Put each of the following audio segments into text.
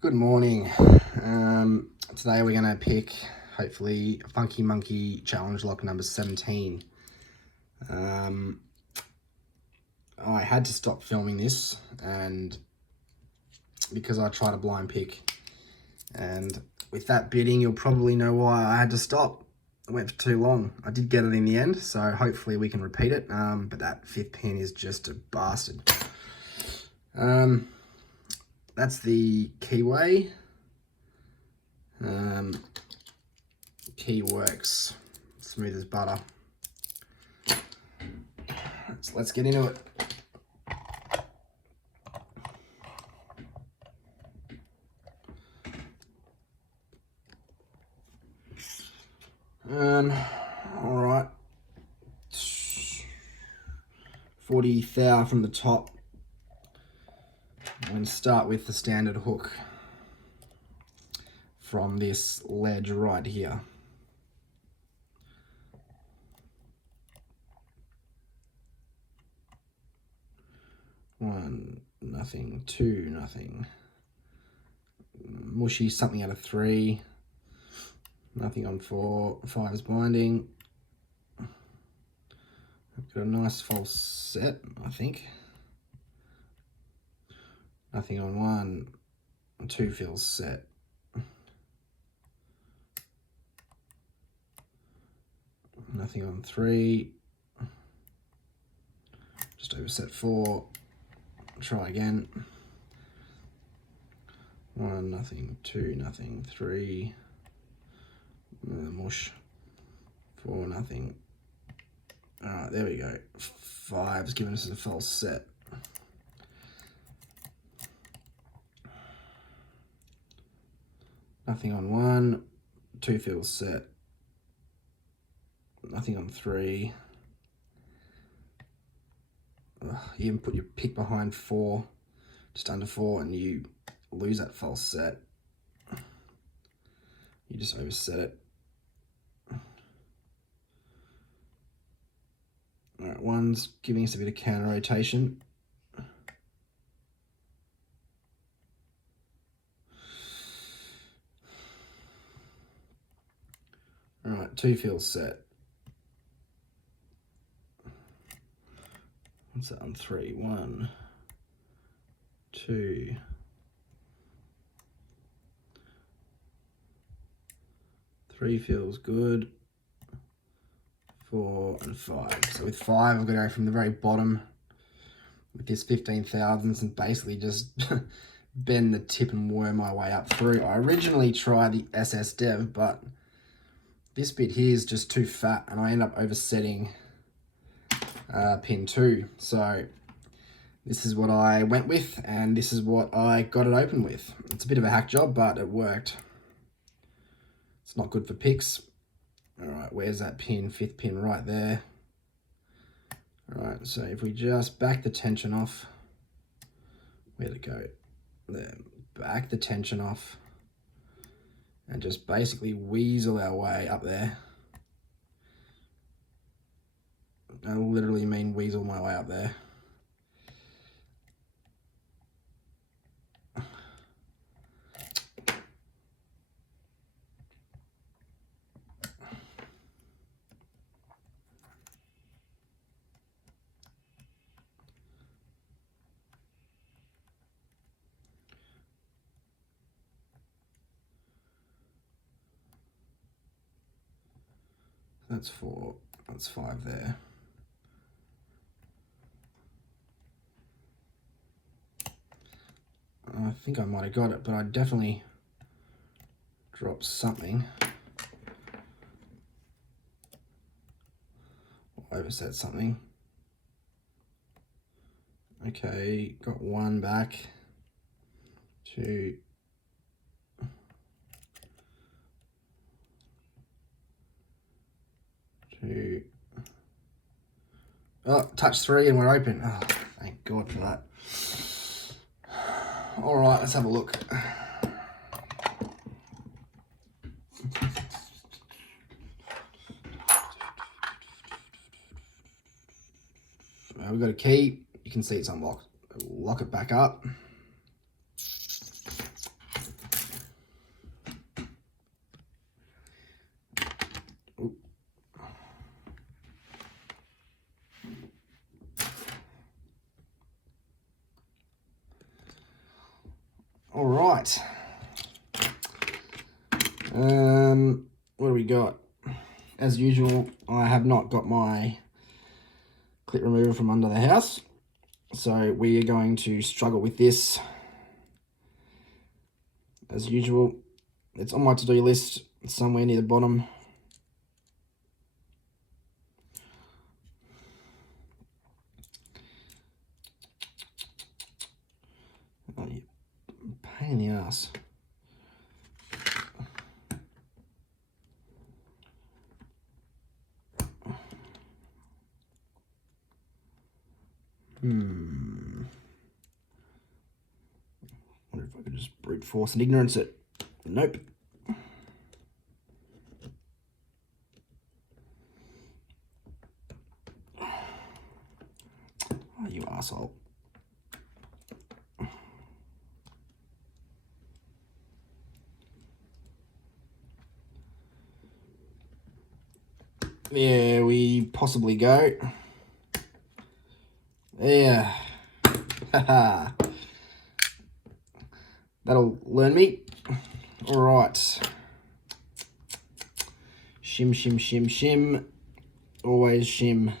Good morning. Today we're going to pick, hopefully, FunKey Monkey challenge lock number 17. I had to stop filming this and because I tried a blind pick, and with that bidding you'll probably know why I had to stop. It went for too long. I did get it in the end, so hopefully we can repeat it, but that fifth pin is just a bastard. That's the keyway. Key works smooth as butter. So let's get into it. All right, 40,000 from the top. I'm going to start with the standard hook from this ledge right here. One, nothing. Two, nothing. Mushy, something out of three. Nothing on four. Five is binding. I've got a nice false set, I think. Nothing on one. Two feels set. Nothing on three. Just overset four. Try again. One, nothing. Two, nothing. Three. Mush. Four, nothing. Alright, there we go. Five's giving us a false set. Nothing on one. Two feels set. Nothing on three. You even put your pick behind four, just under four, and you lose that false set. You just overset it. Alright, one's giving us a bit of counter rotation. Alright, two feels set. What's that on three? One, two, three feels good. Four and five. So with five, I've got to go from the very bottom with this 15,000s and basically just bend the tip and worm my way up through. I originally tried the SS Dev, but this bit here is just too fat and I end up oversetting pin 2. So this is what I went with and this is what I got it open with. It's a bit of a hack job, but it worked. It's not good for picks. All right, where's that pin? Fifth pin right there. All right, so if we just back the tension off, where'd it go? There, back the tension off and just basically weasel our way up there. I literally mean weasel my way up there. That's four, that's five there. I think I might have got it, but I definitely dropped something. Or overset something. Okay, got one back. Two. Two. Oh, touch three and we're open. Oh, thank God for that. All right, let's have a look. We've got a key. You can see it's unlocked. Lock it back up. All right. What do we got? As usual, I have not got my clip remover from under the house, so we are going to struggle with this. As usual, it's on my to-do list. It's somewhere near the bottom. Oh, you pain in the ass. Wonder if I could just brute force and ignorance it. Nope. Oh, you asshole. There we possibly go. Yeah. Haha. That'll learn me. All right. Shim, shim, shim, shim. Always shim.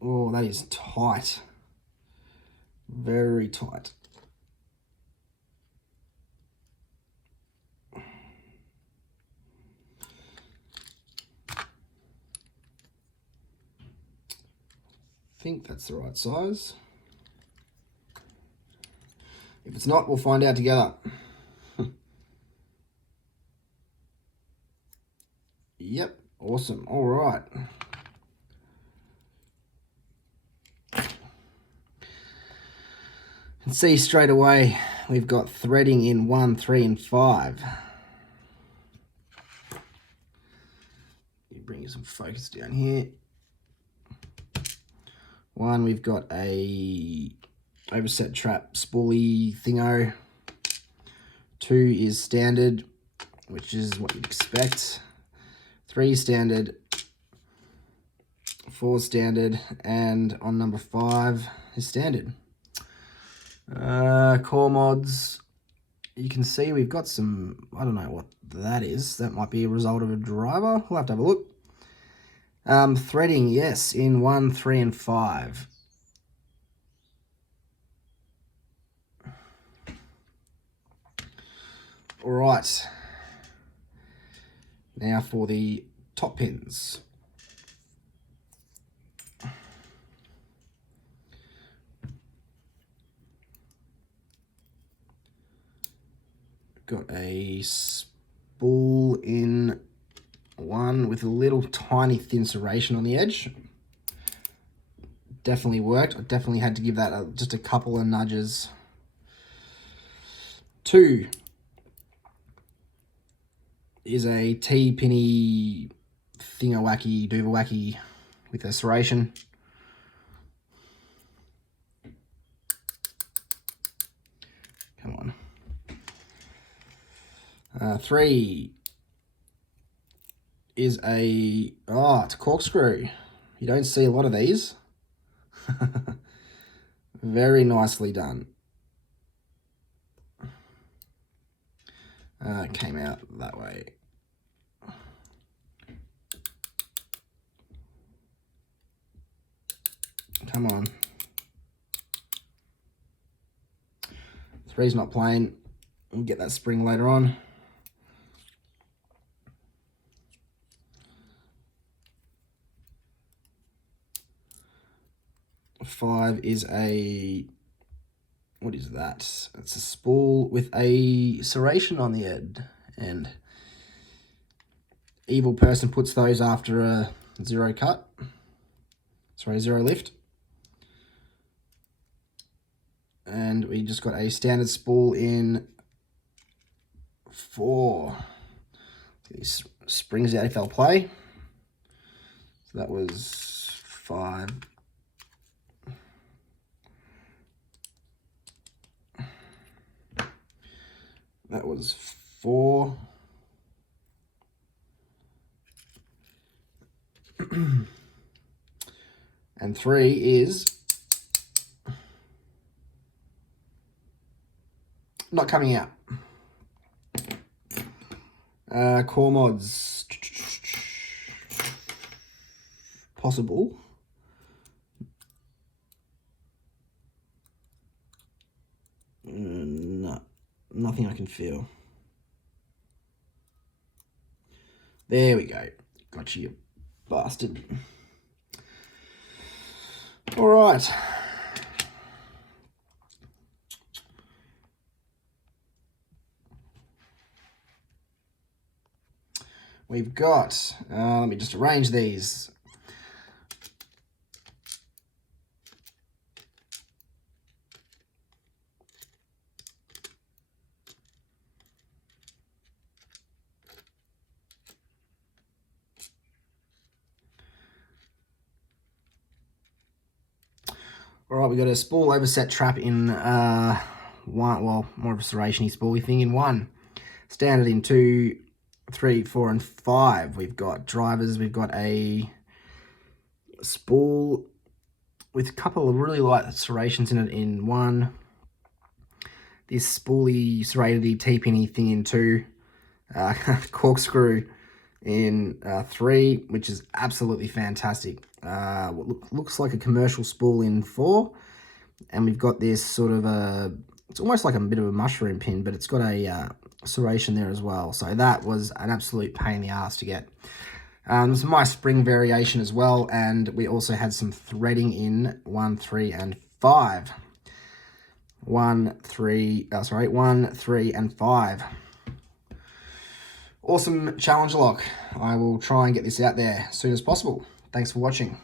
Oh, that is tight. Very tight. I think that's the right size. If it's not, we'll find out together. Yep, awesome. All right. And see straight away, we've got threading in 1, 3, and 5. Bring some focus down here. 1, we've got a overset trap spoolie thingo. 2 is standard, which is what you'd expect. 3 standard, 4 standard, and on number 5 is standard. Core mods, you can see we've got some, I don't know what that is. That might be a result of a driver. We'll have to have a look. Threading, yes, in 1, 3, and 5. All right. Now for the top pins. Got a spool in 1 with a little tiny thin serration on the edge. Definitely worked. I definitely had to give that just a couple of nudges. 2 is a T-pinny thingo-wacky, doover-wacky with a serration. Come on. 3 is it's a corkscrew. You don't see a lot of these. Very nicely done. It came out that way. Come on. 3's not playing. We'll get that spring later on. 5 is what is that? It's a spool with a serration on the end. And evil person puts those after a 0 cut. Sorry, 0 lift. And we just got a standard spool in 4. These springs out if they'll play. So that was 5. That was 4. And 3 is not coming out. Core mods. Possible. No, nothing I can feel. There we go. Got you bastard. All right. We've got, let me just arrange these. All right, we got a spool overset trap in one, well, more of a serration-y spoolie thing in 1. Standard in 2, 3, 4, and 5. We've got drivers. We've got a spool with a couple of really light serrations in it in 1. This spoolie serrated T-pinny thing in 2. Corkscrew in 3, which is absolutely fantastic. What looks like a commercial spool in 4. And we've got this sort of it's almost like a bit of a mushroom pin, but it's got a serration there as well. So that was an absolute pain in the ass to get. There's my spring variation as well, and we also had some threading in 1, 3, and 5. 1, 3, and 5. Awesome challenge lock. I will try and get this out there as soon as possible. Thanks for watching.